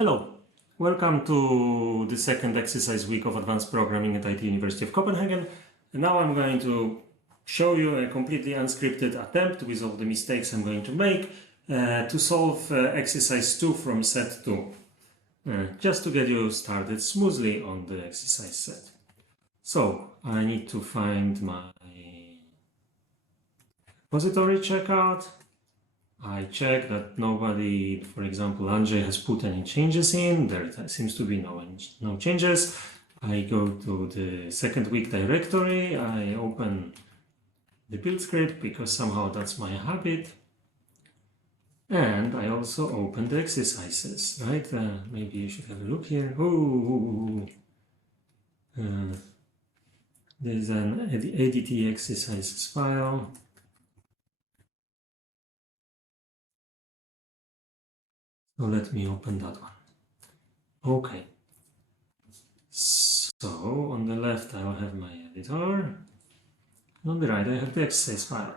Hello, welcome to the second exercise week of advanced programming at IT University of Copenhagen. And now I'm going to show you a completely unscripted attempt with all the mistakes I'm going to make to solve exercise 2 from set 2, just to get you started smoothly on the exercise set. So I need to find my repository checkout. I check that nobody, for example, Andrzej has put any changes in. There seems to be no changes. I go to the second week directory. I open the build script because somehow that's my habit. And I also open the exercises, right? Maybe you should have a look here. There's an ADT exercises file. So let me open that one. Okay. So on the left, I'll have my editor. On the right, I have the exercise file.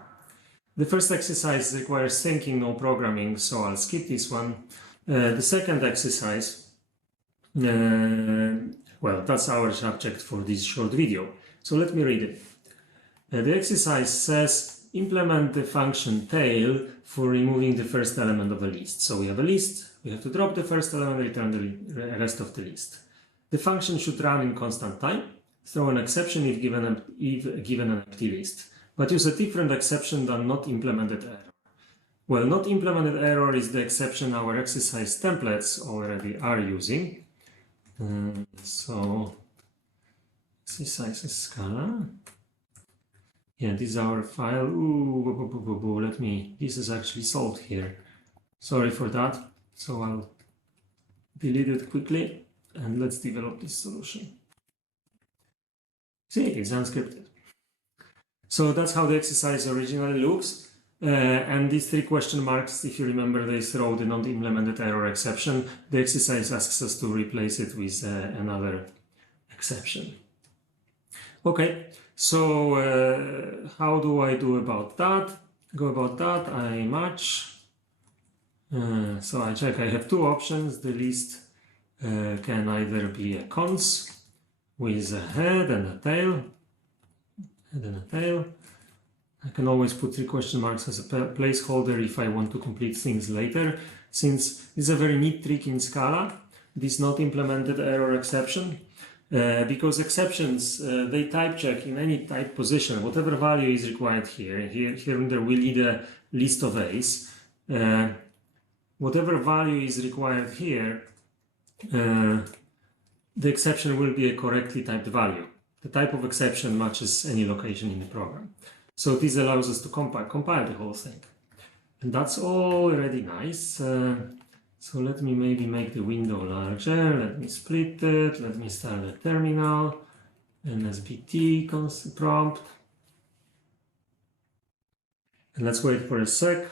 The first exercise requires thinking, no programming, so I'll skip this one. The second exercise, well, that's our subject for this short video. So let me read it. The exercise says, implement the function tail for removing the first element of a list. So we have a list, we have to drop the first element, return the rest of the list. The function should run in constant time, throw an exception if given an empty list, but use a different exception than not implemented error. Well, not implemented error is the exception our exercise templates already are using. So exercise Scala. Yeah, this is our file. This is actually solved here. Sorry for that. So I'll delete it quickly and let's develop this solution. See, it's unscripted. So that's how the exercise originally looks. And these 3 question marks, if you remember, they throw the not implemented error exception. The exercise asks us to replace it with another exception. Okay, so how do I go about that? I match. So I check, I have 2 options. The list can either be a cons with a head and a tail. I can always put 3 question marks as a placeholder if I want to complete things later. Since this is a very neat trick in Scala, this not implemented error exception, because exceptions, they type check in any type position, whatever value is required here and there we need a list of A's. Whatever value is required here, the exception will be a correctly typed value. The type of exception matches any location in the program. So this allows us to compile the whole thing. And that's already nice. So let me maybe make the window larger. Let me split it. Let me start a terminal. NSBT prompt. And let's wait for a sec.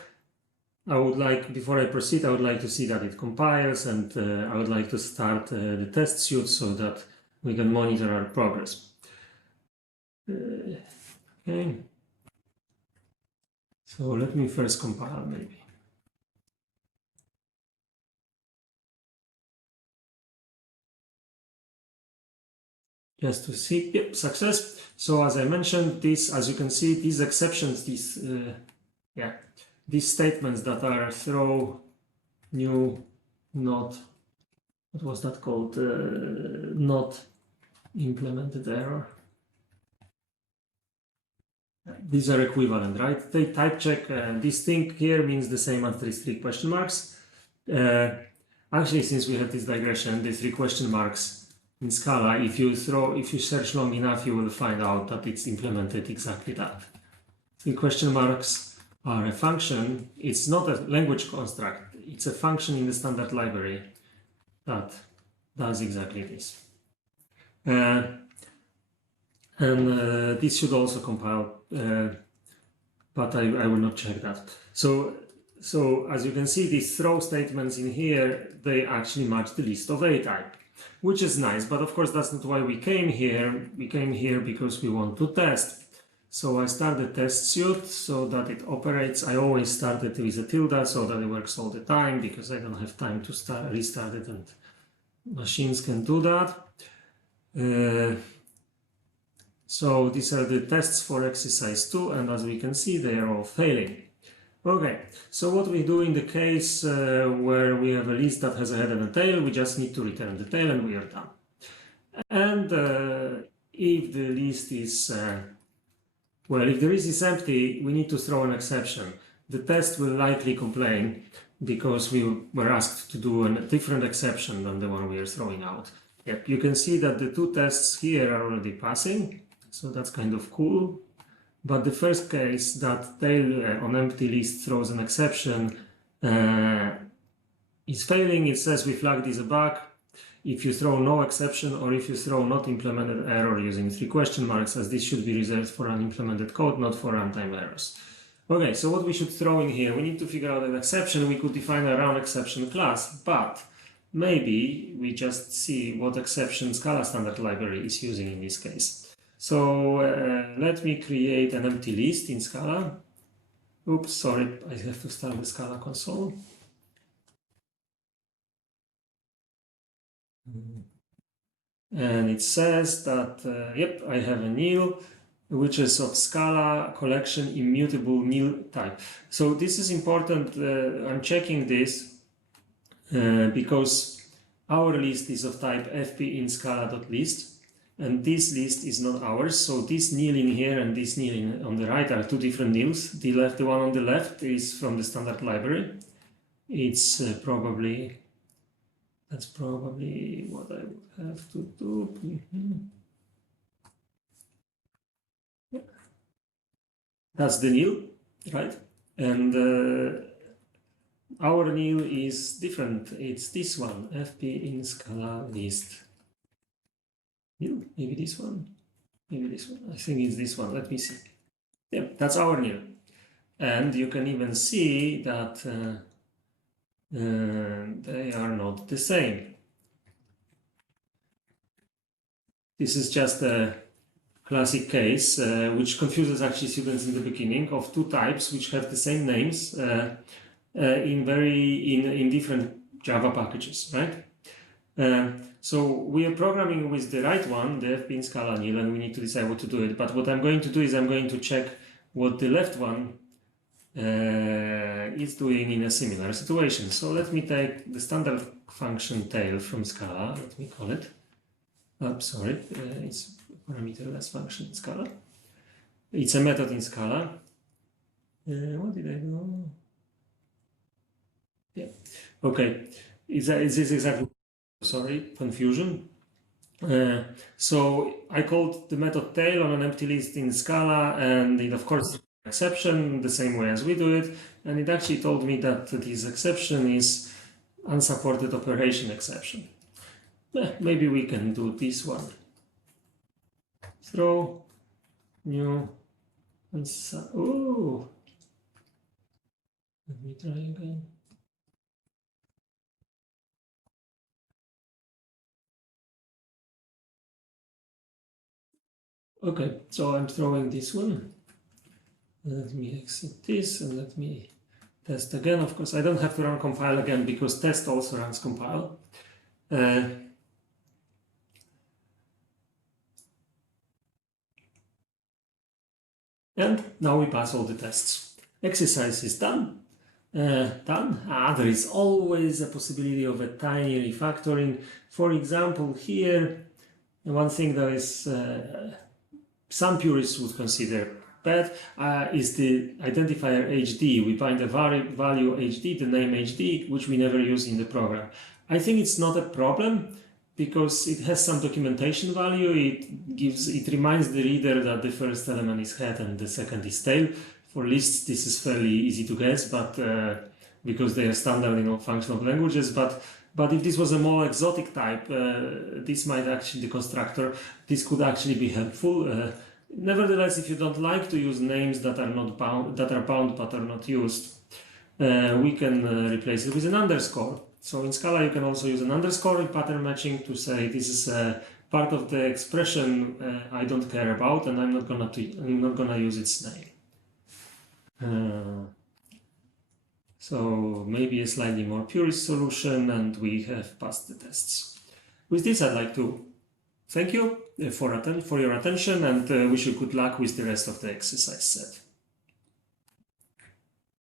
Before I proceed, I would like to see that it compiles, and I would like to start the test suite so that we can monitor our progress. Okay. So let me first compile maybe. Just to see, yep, success. So as I mentioned, as you can see, these exceptions, these statements that are throw new not, what was that called? Not implemented error. These are equivalent, right? They type check. This thing here means the same as these 3 question marks. Actually, since we have this digression, the 3 question marks in Scala, if you search long enough, you will find out that it's implemented exactly that. 3 question marks are a function. It's not a language construct. It's a function in the standard library that does exactly this. This should also compile, but I will not check that. So as you can see, these throw statements in here, they actually match the list of A type, which is nice, but of course that's not why we came here. We came here because we want to test. So I start the test suite so that it operates. I always start it with a tilde so that it works all the time, because I don't have time to restart it, and machines can do that. So these are the tests for exercise 2, and as we can see, they are all failing. Okay, so what we do in the case where we have a list that has a head and a tail, we just need to return the tail and we are done. And if the list is, well, if the list is empty, we need to throw an exception. The test will likely complain because we were asked to do a different exception than the one we are throwing out. Yep, you can see that the two tests here are already passing, so that's kind of cool. But the first case, that tail on empty list throws an exception, is failing. It says we flagged this a bug. If you throw no exception, or if you throw not implemented error using 3 question marks, as this should be reserved for unimplemented code, not for runtime errors. Okay, so what we should throw in here, we need to figure out an exception. We could define a round exception class, but maybe we just see what exception Scala standard library is using in this case. So let me create an empty list in Scala. Oops, sorry, I have to start the Scala console. And it says that, yep, I have a nil, which is of Scala collection immutable nil type. So this is important. I'm checking this because our list is of type fp in scala.list, and this list is not ours. So this nil in here and this nil on the right are two different nils. The one on the left is from the standard library. It's that's probably what I would have to do. That's the nil, right? And our nil is different. It's this one, fp in Scala list. Nil, maybe this one, maybe this one. I think it's this one. Let me see. Yeah, that's our nil. And you can even see that they are not the same. This is just a classic case which confuses actually students in the beginning, of two types which have the same names in different Java packages, right? So we are programming with the right one, the fp in Scala nil, and we need to decide what to do it. But what I'm going to do is I'm going to check what the left one is doing in a similar situation. So let me take the standard function tail from Scala. Let me call it. Sorry, it's a parameterless function in Scala. It's a method in Scala. What did I do? Yeah. Okay. Is this exactly? Sorry, confusion. So I called the method tail on an empty list in Scala, and it of course exception the same way as we do it, and it actually told me that this exception is unsupported operation exception. Maybe we can do this one. Throw new. Oh, let me try again. Okay, so I'm throwing this one. Let me exit this and let me test again. Of course, I don't have to run compile again because test also runs compile. And now we pass all the tests. Exercise is done. There is always a possibility of a tiny refactoring. For example, here, one thing that is some purists would consider bad is the identifier HD. We bind a value HD, the name HD, which we never use in the program. I think it's not a problem because it has some documentation value. It reminds the reader that the first element is head and the second is tail. For lists, this is fairly easy to guess, but because they are standard in all functional languages. But if this was a more exotic type, this might actually, the constructor, this could actually be helpful. Nevertheless, if you don't like to use names that are not bound, that are bound but are not used, we can replace it with an underscore. So in Scala, you can also use an underscore in pattern matching to say this is a part of the expression I don't care about, and I'm not gonna use its name. So maybe a slightly more purist solution, and we have passed the tests. With this, I'd like to thank you for your attention, and wish you good luck with the rest of the exercise set.